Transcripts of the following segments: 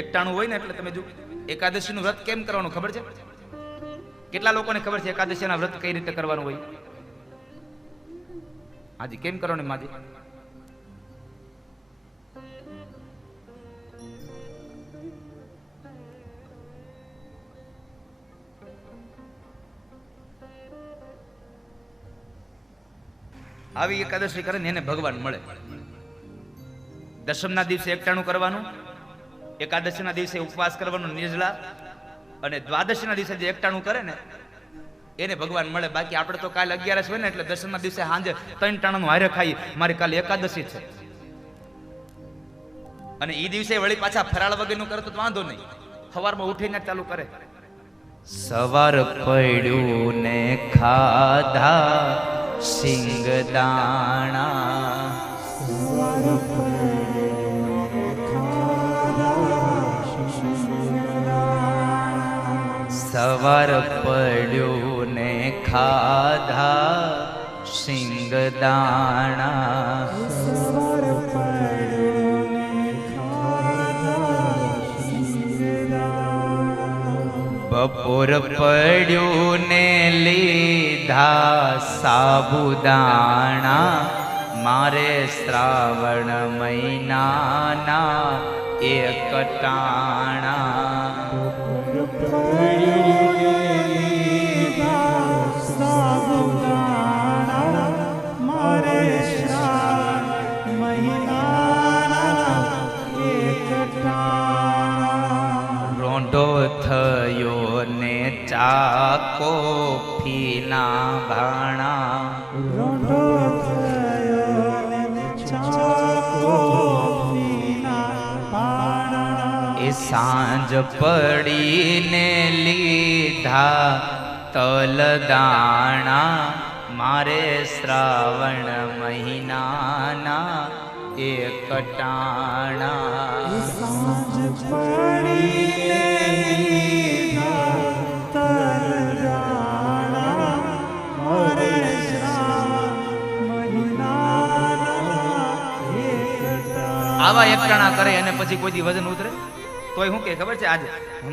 એકટાણું હોય ને એટલે તમે જો એકાદશીનું વ્રત કેમ કરવાનું ખબર છે? કેટલા લોકોને ખબર છે એકાદશીના વ્રત કઈ રીતે કરવાનું હોય? હાજી કેમ કરવાનું માજી? આવી એકાદશી કરે ને એને ભગવાન મળે. દશમના દિવસે એકટાણું કરવાનું, એકાદશીના દિવસે ઉપવાસ કરવાનો નિર્જલા, અને દ્વાદશીના દિવસે જે એકટાણું કરે ને એને ભગવાન મળે. બાકી આપણે તો કાલે 11 હોય ને એટલે દશમના દિવસે સાંજે 3 ટાણાનું હારે ખાઈ, મારી કાલે એકાદશી છે, અને એ દિવસે વળી પાછા ફરાળ વગરનું કરે તો વાંધો નહીં, સવારમાં ઉઠીને ચાલુ કરે. સવાર પડ્યું ને ખાધા સિંગદાણા, સવાર પડ્યું ને ખાધા સિંગદાણા, બપોર પડ્યું ને લીધા સાબુદાણા, મારે શ્રાવણ મહિનાના એકટાણા. રોંઢો થયો ને ચાકો ફીના ભાણા, એ સાંજ પડીને લીધા તલદાણા, મારે શ્રાવણ મહિનાના એકટાણા. આવા એકટાણા કરે અને પછી કોઈ દી વજન ઉતરે તોય શું કે ખબર છે? આજે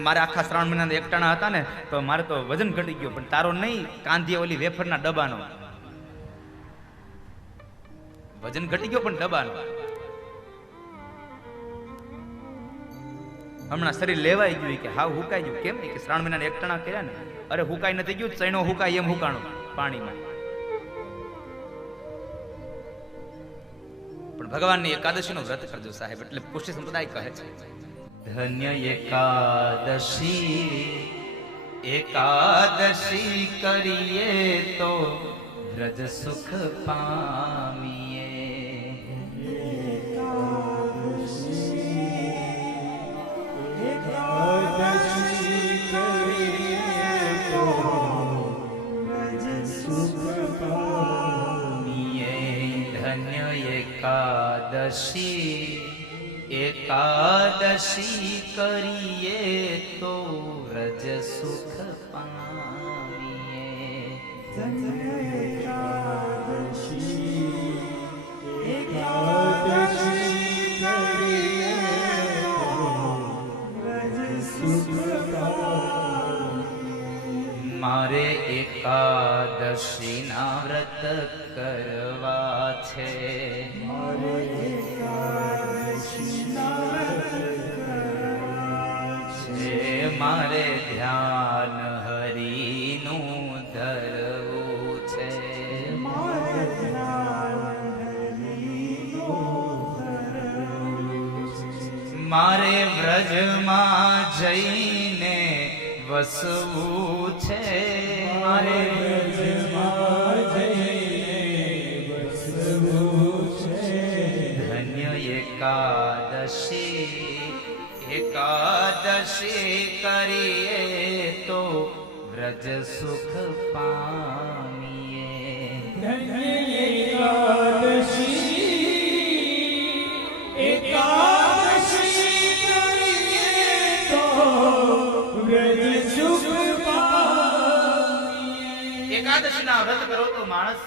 મારે આખા શ્રાવણ મહિનાના એકટાણા હતા ને તો મારે તો વજન ઘટી ગયો, પણ તારો નહીં, કાંધી ઓલી વેફરના ડબ્બાનો વજન ઘટી ગયો, પણ ડબ્બાનો. હમણાં શરીર લેવાઈ ગયું કે હાવ હુકાઈ ગયું. કેમ કે શ્રાવણ મહિનાના એકટાણા કર્યા ને? અરે હુકાઈ નથી ગયું, ચૈણો હુકાય એમ હુકાણું પાણીમાં. પણ ભગવાનની એકાદશીનું વ્રત કરજો સાહેબ, એટલે પુષ્ટિ સંપ્રદાય કહે છે ધન્ય એકાદશી, એકાદશી કરીએ તો વ્રજ સુખ પામીએ. ધન્ય એકાદશી, એકાદશી કરીએ તો વ્રજ સુખ પામીએ. ધન્ય એકાદશી, એકાદશી કરીએ તો વ્રજ સુખ પામીએ. મારે એકાદશીના વ્રત કરવા છે, મારે એકાદશીના વ્રત કરવા છે, મારે ધ્યાન હરિનું ધરવું છે, મારે ધ્યાન હરિનું ધરવું છે, મારે વ્રજમાં જઈને વસવું છે, મારે વ્રજમાં જઈને વસવું છે. ધન્ય એકાદશી, એકાદશી કરીએ તો વ્રજ સુખ પામીએ. ધન્ય એકાદશી, એકાદશી કરીએ તો વ્રજ સુખ પામીએ. એકાદશીના વ્રત કરો તો માણસ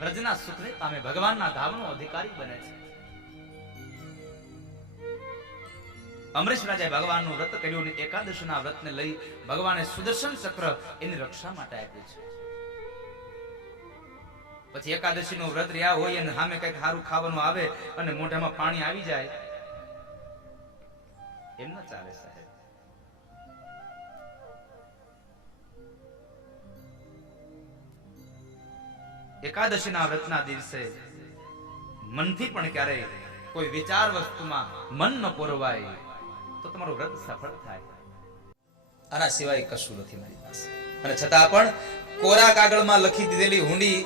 વ્રજના સુખને પામે, ભગવાનના ધામનો અધિકારી બને છે. અમરીશ રાજાએ ભગવાનનું વ્રત કર્યું અને એકાદશીના વ્રતને લઈ ભગવાને સુદર્શન ચક્ર એની રક્ષા માટે આપ્યું છે. પછી એકાદશીનું વ્રત રહ્યા હોય અને સામે કંઈક સારું ખાવાનું આવે અને મોઢામાં પાણી આવી જાય, એમ ન ચાલે સાહેબ. એકાદશીના વ્રતના દિવસે મનથી પણ ક્યારેય કોઈ વિચાર વસ્તુમાં મન ન પોરવાય તો તમારું વ્રત સફળ થાય. આના સિવાય કશું નથી મારી પાસે. અને છતાં પણ કોરા કાગળમાં લખી દીધેલી હુંડી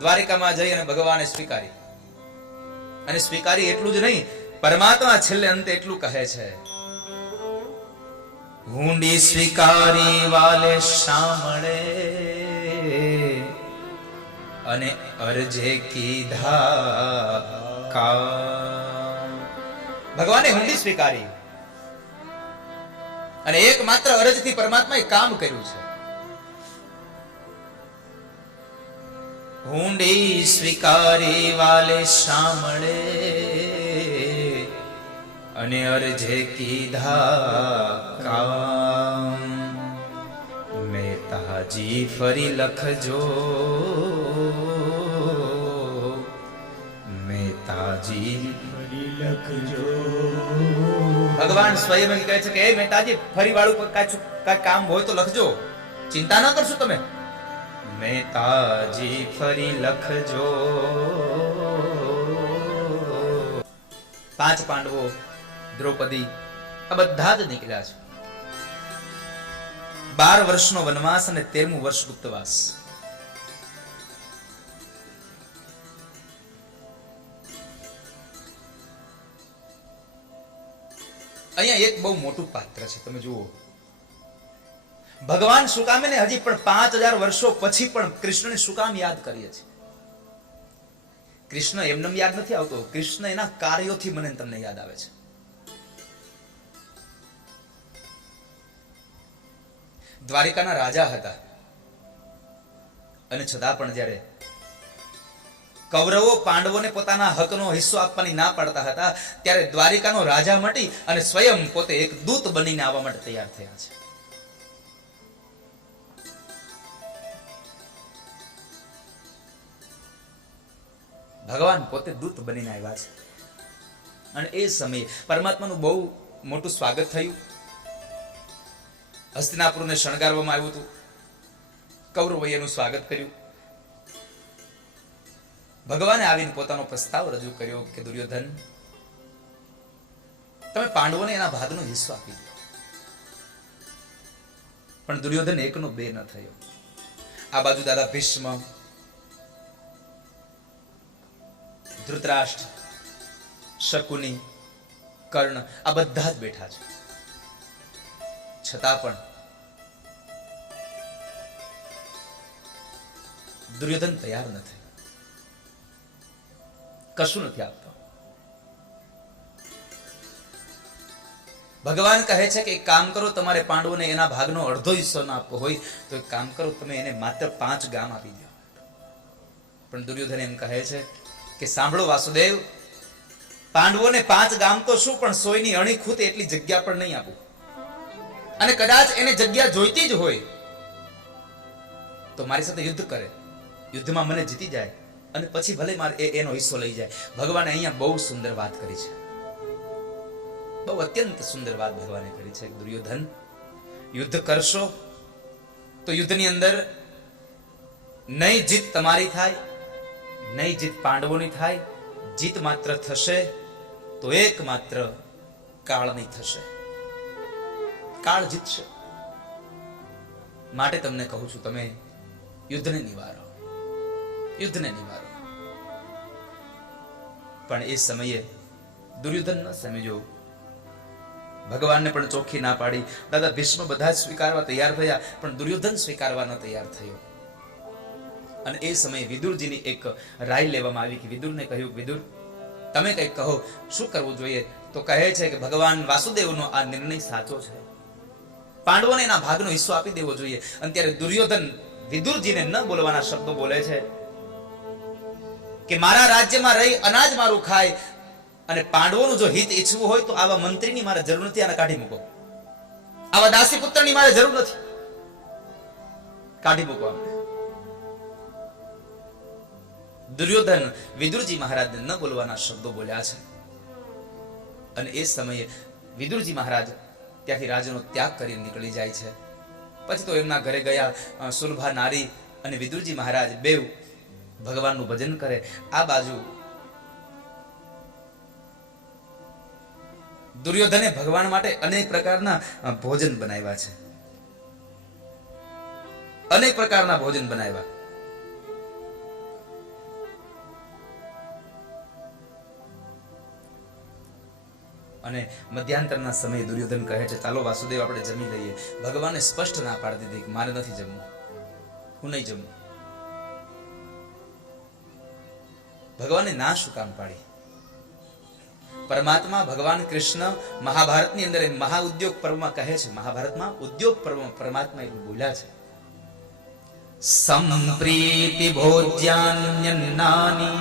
દ્વારિકામાં જઈ અને ભગવાને સ્વીકારી. અને સ્વીકારી એટલું જ નહીં, પરમાત્મા છેલ્લે અંતે એટલું કહે છે, હુંડી સ્વીકારી વાલે સાંભળે અને અરજે કીધા કામ. ભગવાને હુંડી સ્વીકારી અને એકમાત્ર અરજથી પરમાત્માએ કામ કર્યું છે. હુંડી સ્વીકારી વાલે સાંભળે અને અરજે કીધા કામ. મહેતાજી ફરી લખજો, મહેતાજી ફરી લખજો. ભગવાન સ્વયં એમ કહે છે કે મહેતાજી ફરી વાળું કાંઈ કામ હોય તો લખજો, ચિંતા ના કરશો તમે. મહેતાજી ફરી લખજો. 5 પાંડવો, દ્રૌપદી આ બધા જ નીકળ્યા છે. 12 વર્ષનો વનવાસ અને 13મું વર્ષ ગુપ્તવાસ. અહીંયા એક બહુ મોટું પાત્ર છે, તમે જુઓ. ભગવાન શું કામ એને હજી પણ 5000 વર્ષો પછી પણ કૃષ્ણને શું કામ યાદ કરીએ છીએ? કૃષ્ણ એમને યાદ નથી આવતો, કૃષ્ણ એના કાર્યોથી મને તમને યાદ આવે છે. દ્વારિકાના રાજા હતા અને છતાં પણ જ્યારે કૌરવો પાંડવોને પોતાના હકનો હિસ્સો આપવાની ના પાડતા હતા, ત્યારે દ્વારિકાનો રાજા મટી અને સ્વયં પોતે એક દૂત બનીને આવવા માટે તૈયાર થયા છે. ભગવાન પોતે દૂત બનીને આવ્યા છે. અને એ સમયે પરમાત્માનું બહુ મોટું સ્વાગત થયું. હસ્તિનાપુરને શણગારવામાં આવ્યું હતું. કૌરવોએ એનું સ્વાગત કર્યું. ભગવાને આવીને પોતાનો પ્રસ્તાવ રજૂ કર્યો કે દુર્યોધન, તમે પાંડવોને એના ભાગનો હિસ્સો આપી દો. પણ દુર્યોધન 1 નો 2 ન થયો. આ બાજુ દાદા ભીષ્મ, ધૃતરાષ્ટ્ર, શકુની, કર્ણ આ બધા જ બેઠા છે. છતાં પણ દુર્યોધન તૈયાર નથી, કશું નથી આપતો. ભગવાન કહે છે કે એક કામ કરો, તમારે પાંડવોને એના ભાગનો અડધો હિસ્સો ના આપવો હોય તો એક કામ કરો, તમે એને માત્ર 5 ગામ આપી દો. પણ દુર્યોધન એમ કહે છે કે સાંભળો વાસુદેવ, પાંડવોને 5 ગામ તો શું, પણ 100 ની અણી ખૂતે એટલી જગ્યા પણ નહીં આપું. અને કદાચ એને જગ્યા જોઈતી જ હોય તો મારી સાથે યુદ્ધ કરે, યુદ્ધમાં મને જીતી જાય અને પછી ભલે મારે એનો હિસ્સો લઈ જાય. ભગવાને અહીંયા બહુ સુંદર વાત કરી છે, બહુ અત્યંત સુંદર વાત ભગવાને કરી છે. દુર્યોધન, યુદ્ધ કરશો તો યુદ્ધની અંદર નહીં જીત તમારી થાય, નહીં જીત પાંડવોની થાય. જીત માત્ર થશે તો એકમાત્ર કાળની થશે. કાળ જીતશે. માટે તમને કહું છું, તમે યુદ્ધને નિવારો, યુદ્ધને નિવારો. પણ એ સમયે દુર્યોધન ન સમજો. ભગવાનને પણ ચોખ્ખી ના પાડી. દાદા ભીષ્મ બધા જ સ્વીકારવા તૈયાર થયા, પણ દુર્યોધન સ્વીકારવા ન તૈયાર થયો. અને એ સમયે વિદુરજીની એક રાય લેવામાં આવી કે વિદુરને કહ્યું, વિદુર તમે કંઈક કહો, શું કરવું જોઈએ? તો કહે છે કે ભગવાન વાસુદેવનો આ નિર્ણય સાચો છે, પાંડવોને એના ભાગનો હિસ્સો આપી દેવો જોઈએ. અને ત્યારે દુર્યોધન વિદુરજીને ન બોલવાના શબ્દો બોલે છે કે મારા રાજ્યમાં રહી અનાજ મારું ખાય અને પાંડવોનું જો હિત ઈચ્છવું હોય તો આવા મંત્રીની મારે જરૂર નથી, આને કાઢી મૂકો. આવા દાસી પુત્રની મારે જરૂર નથી, કાઢી મૂકો આમને. દુર્યોધન વિદુરજી મહારાજને ન બોલવાના શબ્દો બોલ્યા છે અને એ સમયે વિદુરજી મહારાજ ત્યાંથી રાજનો ત્યાગ કરીને નીકળી જાય છે. પછી તો એમના ઘરે ગયા સુલભા નારી અને વિદુરજી મહારાજ બેવ ભગવાનનું ભજન કરે. આ બાજુ દુર્યોધને ભગવાન માટે અનેક પ્રકારના ભોજન બનાવ્યા છે, અનેક પ્રકારના ભોજન બનાવ્યા. અને મધ્યાંતરના સમયે દુર્યોધન કહે છે ચાલો વાસુદેવ આપણે જમી લઈએ. ભગવાને સ્પષ્ટ ના પાડી દીધી કે મારે નથી જમવું, હું નહીં જમું. ભગવાને ના શું કામ પાડી? પરમાત્મા ભગવાન કૃષ્ણ મહાભારતની અંદર મહાઉદ્યોગ પર્વમાં કહે છે, મહાભારતમાં ઉદ્યોગ પર્વમાં પરમાત્મા એવું બોલ્યા છે, સંપ્રીતિ ભોજ્યાન્યન્નાની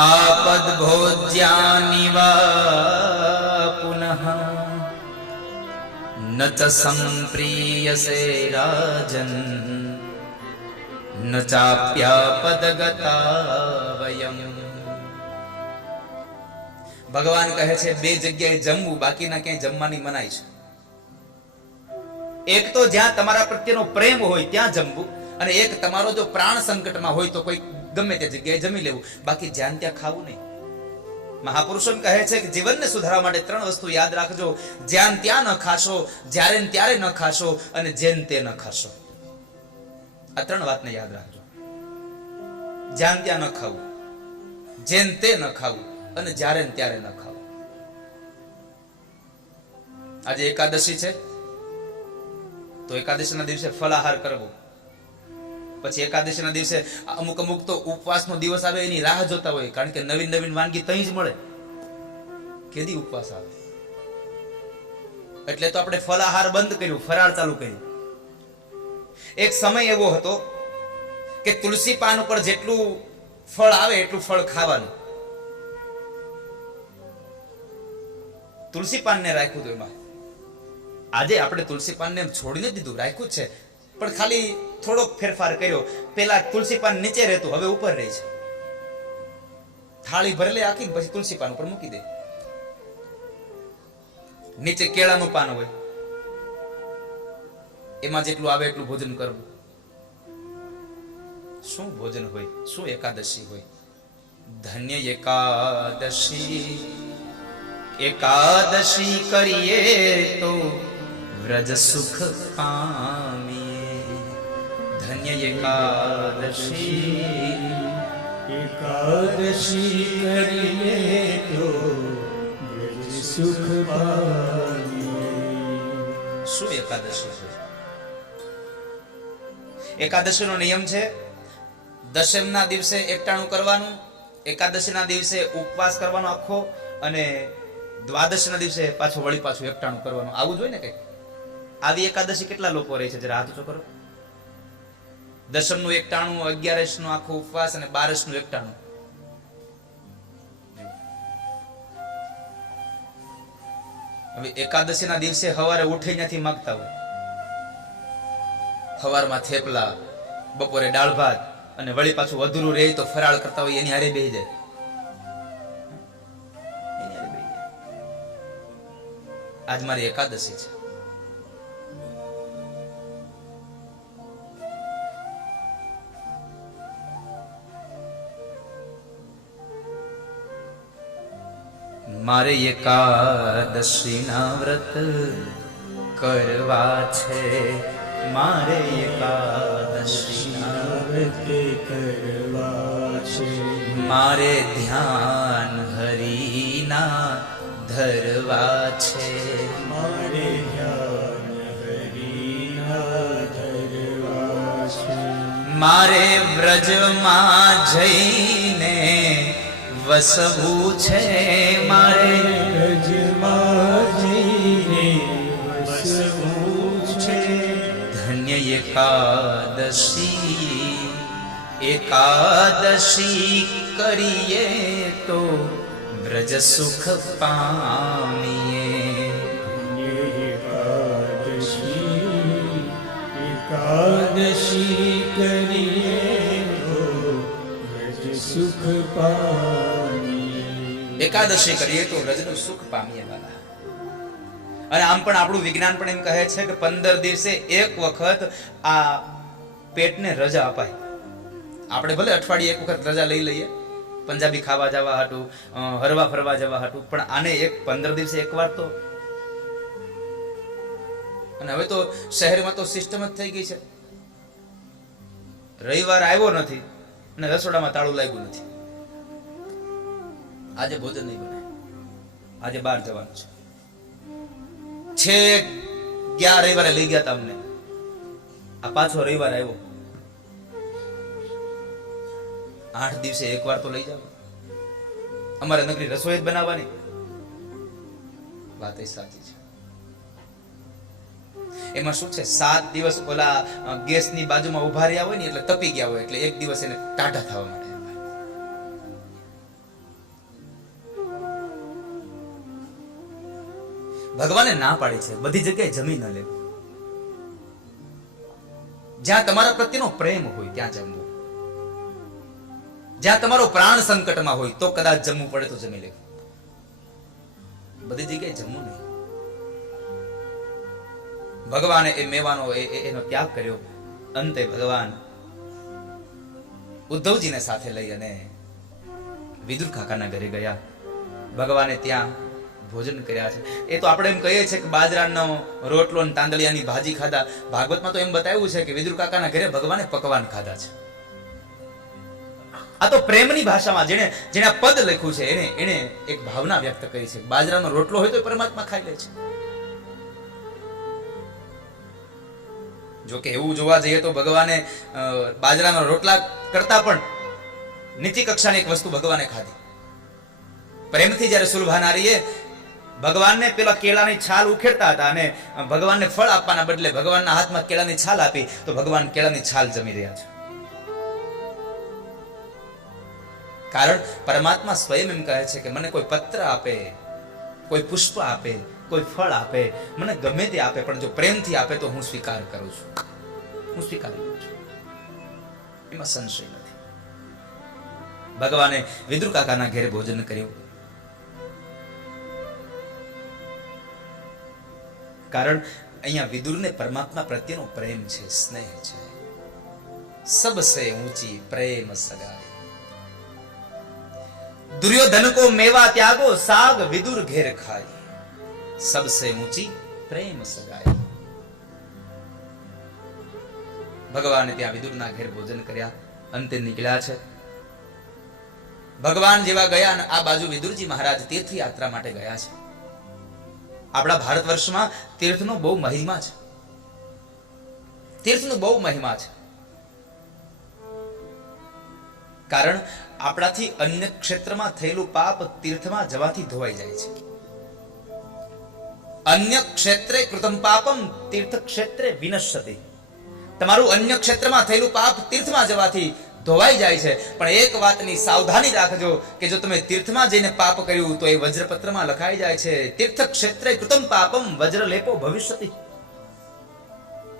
આપદ ભોજ્યાની વા પુનઃ ન ચ સંપ્રીયસે રાજન ન ચાપ્યાપદગતા વયમ. ભગવાન કહે છે બે જગ્યાએ જમવું, બાકીના ક્યાંય જમવાની મનાઈ છે. એક તો જ્યાં તમારા પ્રત્યેનો પ્રેમ હોય ત્યાં જમવું, અને એક તમારો જો પ્રાણ સંકટમાં હોય તો કોઈ ગમે તે જગ્યાએ જમી લેવું, બાકી જ્યાં ત્યાં ખાવું નહીં. મહાપુરુષો કહે છે કે જીવનને સુધારવા માટે 3 વસ્તુ યાદ રાખજો: જ્યાં ત્યાં ન ખાશો, જ્યારે ને ત્યારે ન ખાશો, અને જેન તે ન ખાશો. આ 3 વાતને યાદ રાખજો. જ્યાં ત્યાં ન ખાવું, જેન તે ન ખાવું, અને જ્યારે ને ત્યારે ન ખાવું. આજે એકાદશી છે તો એકાદશીના દિવસે ફલાહાર કરવો. પછી એકાદશીના દિવસે અમુક તો ઉપવાસનો દિવસ આવે એની રાહ જોતા હોય, કારણ કે નવીન નવીન વાનગી તઈ જ મળે. કેદી ઉપવાસ આવે એટલે તો આપણે ફલાહાર બંધ કર્યું, ફરાળ ચાલુ કર્યું. એક સમય એવો હતો કે તુલસી પાન ઉપર જેટલું ફળ આવે એટલું ફળ ખાવાનું. તુલસી પાનને રાખ્યું હતું એમાં. આજે આપણે તુલસી પાનને છોડીને દીધું, રાખ્યું છે પણ ખાલી થોડોક ફેરફાર કર્યો. પેલા તુલસી પાન નીચે રહેતું, હવે ઉપર રહે છે. થાળી ભરેલી આખી પછી તુલસી પાન ઉપર મૂકી દે. નીચે કેળાનું પાન હોય, એમાં જેટલું આવે એટલું ભોજન કરવું. શું ભોજન હોય, શું એકાદશી હોય! ધન્ય એકાદશી, એકાદશી કરીએ તો વ્રજ સુખ પામીએ. ધન્ય એકાદશી, એકાદશી કરીએ તો વ્રજ સુખ પામીએ. શું એકાદશી છે? એકાદશીનો નિયમ છે દશમના દિવસે એકટાણું કરવાનું, એકાદશીના દિવસે ઉપવાસ કરવાનો આખો, અને દ્વાદશીના દિવસે વળી પાછું એકટાણું કરવાનું. આવું જોઈએ ને કઈ. આવી એકાદશી કેટલા લોકો રહે છે? જરા હાથ ઊંચો કરો. દશમનું એકટાણું, 11 નું આખું ઉપવાસ, અને 12 નું એકટાણું. હવે એકાદશીના દિવસે સવારે ઉઠી નથી માંગતા હોય. સવારમાં થેપલા, બપોરે દાળ ભાત, અને વળી પાછું અધૂરું રહે તો ફરાળ કરતા હોય, એની હારે બેહી જાય. આજ મારી એકાદશી છે. મારે એકાદશીના વ્રત કરવા છે, મારે એકાદશીના વ્રત કરવા છે, મારે ધ્યાન હરિના ધરવા છે, મારે ધ્યાન હરિના ધરવા છે, મારે વ્રજમાં જઈને વસવું છે, મારે વ્રજમાં જઈને વસવું છે. ધન્ય એકાદશી, એકાદશી કરીએ તો વ્રજ સુખ પામીએ. એકાદશી કરીએ તો વ્રજ સુખ પામીએ. એકાદશી કરીએ તો વ્રજનું સુખ પામીએ વાલા. અને આમ પણ આપણું વિજ્ઞાન પણ એમ કહે છે કે 15 દિવસે એક વખત આ પેટને રજા અપાય. આપણે ભલે અઠવાડિયે એક વખત રજા લઈ લઈએ, પંજાબી ખાવા જવા હાટું, હરવા ફરવા જવા હાટું, પણ આને 15 દિવસે એકવાર તો. અને હવે તો શહેરમાં તો સિસ્ટમ જ થઈ ગઈ છે, રવિવાર આવ્યો નથી અને રસોડામાં તાળું લાગ્યું નથી, આજે ભોજન નહીં બને, આજે બહાર જવાનું છે. ગયા રવિવારે લઈ ગયા તમને, આ પાછો રવિવાર આવ્યો, 8 દિવસે એકવાર તો લઈ જાવ. અમારે નગરી રસોઈ જ બનાવવાની. વાત એ સાચી છે. એમાં શું છે, 7 દિવસ ઓલા ગેસની બાજુમાં ઉભા રહ્યા હોય ને એટલે તપી ગયા હોય, એટલે એક દિવસ એને ટાટા થવા માટે. ભગવાને ના પાડી છે બધી જગ્યાએ જમી ન લેવું. જ્યાં તમારા પ્રત્યેનો પ્રેમ હોય ત્યાં જમવું. જ્યાં તમારો પ્રાણ સંકટમાં હોય તો કદાચ જમવું પડે તો જમી લેવું. બધી જગ્યાએ જમવું નહીં. ભગવાને એ મેવાનો એનો ત્યાગ કર્યો. અંતે ભગવાન ઉદ્ધવજીને સાથે લઈ અને વિદુર કાકાના ઘરે ગયા. ભગવાને ત્યાં ભોજન કર્યા છે. એ તો આપણે એમ કહીએ છીએ કે બાજરાનો રોટલો અને તાંદળિયાની ભાજી ખાધા. ભાગવતમાં તો એમ બતાવ્યું છે કે વિદુર કાકાના ઘરે ભગવાને પકવાન ખાધા છે. આ તો પ્રેમની ભાષામાં જેને જેને પદ લખ્યું છે એને એક ભાવના વ્યક્ત કરી છે. બાજરાનો રોટલો હોય તો પરમાત્મા ખાઈ લે છે. જો કે એવું જોવા જઈએ તો ભગવાને બાજરાના રોટલા કરતા પણ નીચી કક્ષાની એક વસ્તુ ભગવાને ખાધી. પ્રેમથી જ્યારે સુલભા નારીએ ભગવાનને પેલા કેળાની છાલ ઉખેડતા હતા અને ભગવાનને ફળ આપવાના બદલે ભગવાનના હાથમાં કેળાની છાલ આપી તો ભગવાન કેળાની છાલ જમી રહ્યા છે. કારણ પરમાત્મા સ્વયં એમ કહે છે કે મને કોઈ પત્ર આપે, કોઈ પુષ્પ આપે, કોઈ ફળ આપે, મને ગમે તે આપે, પણ જો પ્રેમથી આપે તો હું સ્વીકાર કરું છું, હું સ્વીકારી લઉં છું. એમાં સંશય નથી. ભગવાને વિદુર કાકાના ઘરે ભોજન કર્યું. કારણ અહીંયા વિદુરને પરમાત્મા પ્રત્યેનો પ્રેમ છે, સ્નેહ છે. સબસે ઊંચી પ્રેમ સગાઈ. दुर्योधन को मेवा त्यागो साग विदुर घेर खाई. सबसे ऊंची प्रेम सगाई. ભગવાને ત્યાં વિદુરના ઘેર ભોજન કર્યા. અંતે નીકળ્યા છે. ભગવાન જેવા ગયા અને આ બાજુ વિદુરજી મહારાજ તીર્થયાત્રા માટે ગયા છે. આપણા ભારત વર્ષમાં તીર્થનો બહુ મહિમા છે. તીર્થનો બહુ મહિમા છે. કારણ આપણાથી અન્ય ક્ષેત્રમાં થયેલું પાપ તીર્થમાં જવાથી ધોવાઈ જાય છે. અન્ય ક્ષેત્રે કૃતમ પાપમ તીર્થ ક્ષેત્રે વિનશ્યતિ. તમારું અન્ય ક્ષેત્રમાં થયેલું પાપ તીર્થમાં જવાથી ધોવાઈ જાય છે. પણ એક વાતની સાવધાની રાખજો કે જો તમે તીર્થમાં જઈને પાપ કર્યું તો એ વજ્રપત્રમાં લખાઈ જાય છે. તીર્થ ક્ષેત્રે કૃતમ પાપમ વજ્રલેપો ભવિષ્યતિ.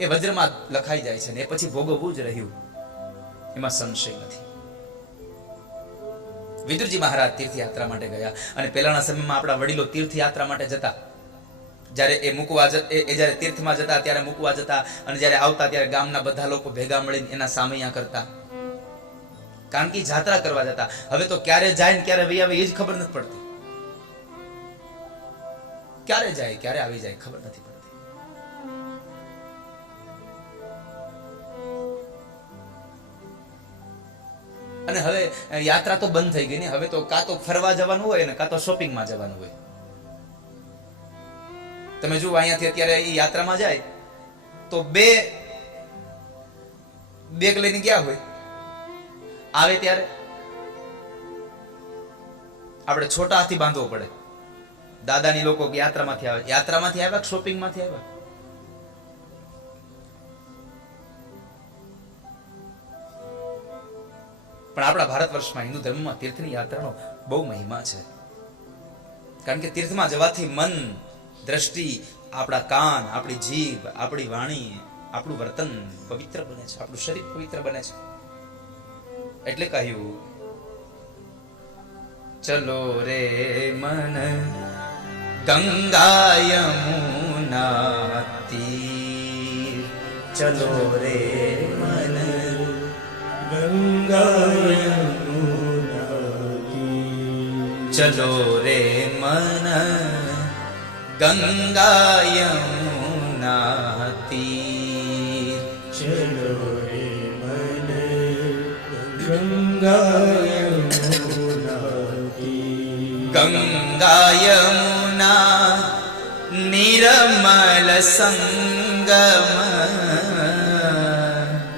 એ વજ્રમાં લખાઈ જાય છે ને એ પછી ભોગવવું જ રહ્યું, એમાં સંશય નથી. વિદુરજી મહારાજ તીર્થયાત્રા માટે ગયા અને પહેલાના સમયમાં આપણા વડીલો તીર્થયાત્રા માટે જતા. જ્યારે એ મૂકવા જ્યારે તીર્થમાં જતા ત્યારે મૂકવા જતા અને જ્યારે આવતા ત્યારે ગામના બધા લોકો ભેગા મળીને એના સામૈયા કરતા. કારણ કે જાત્રા કરવા જતા. હવે તો ક્યારે જાય ને ક્યારે વહી આવે એ જ ખબર નથી પડતી. ક્યારે જાય ક્યારે આવી જાય ખબર નથી પડતી. અને હવે યાત્રા તો બંધ થઈ ગઈ ને. હવે તો કાં તો ફરવા જવાનું હોય ને કાં તો શોપિંગમાં જવાનું હોય. તમે જુઓ અહીંયાથી અત્યારે એ યાત્રામાં જાય તો બેગ લઈને ગયા હોય, આવે ત્યારે આપણે છોટા હાથી બાંધવો પડે. દાદાની લોકો યાત્રામાંથી આવે, યાત્રામાંથી આવ્યા શોપિંગમાંથી આવ્યા. પણ આપણા ભારત વર્ષમાં હિન્દુ ધર્મમાં તીર્થની યાત્રાનો બહુ મહિમા છે. કારણ કે તીર્થમાં જવાથી મન, દ્રષ્ટિ, આપણા કાન, આપણી જીભ, આપણી વાણી, આપણું વર્તન પવિત્ર બને છે, આપણું શરીર પવિત્ર બને છે. એટલે કહ્યું ચલો રે મન ગંગા યમુના તીર, ચલો રે મન ગંગા યમુના તીર, ચલો રે મન ગંગા યમુના તીર, ચલો રે મન ગંગા યમુના તીર, ગંગા યમુના નિર્મલ સંગમ,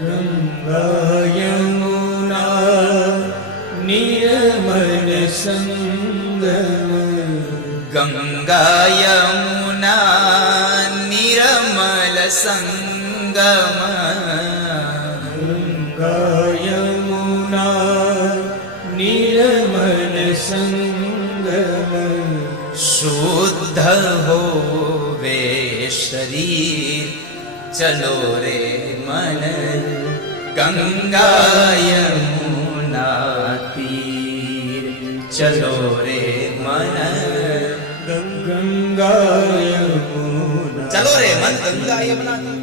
ગંગા યમુના નિર્મલ સંગમ, ગંગા યમુના નિર્મલ સંગમ, ગંગા યમુના નિર્મલ સંગમ, શુદ્ધ હોવે શરીર, ચલો રે મન ગંગા યમુના તીર, ચલો રે મન ગંગા યમુના, ચલો રે મન ગંગા યમુના તીર.